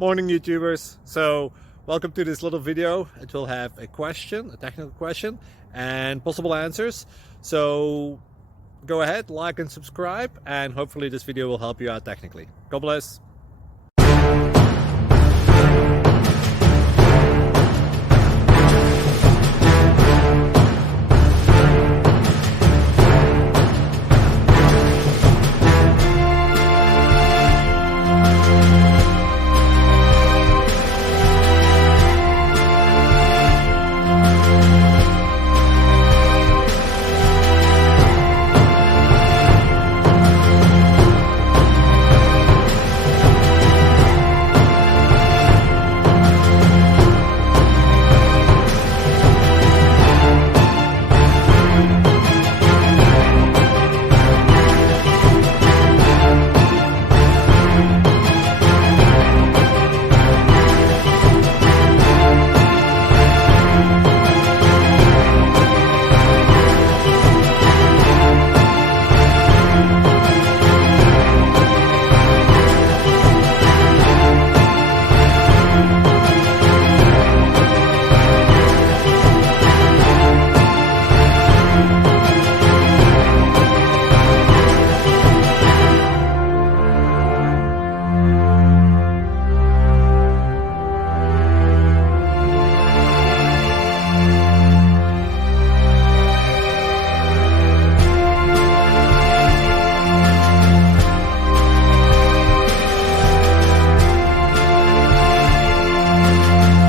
Morning YouTubers. So welcome to this little video. It will have a question, a technical question, and possible answers. So go ahead, like and subscribe, and hopefully this video will help you out technically. God bless.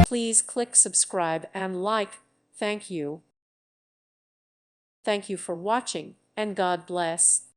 Please click subscribe and like. Thank you. Thank you for watching, and God bless.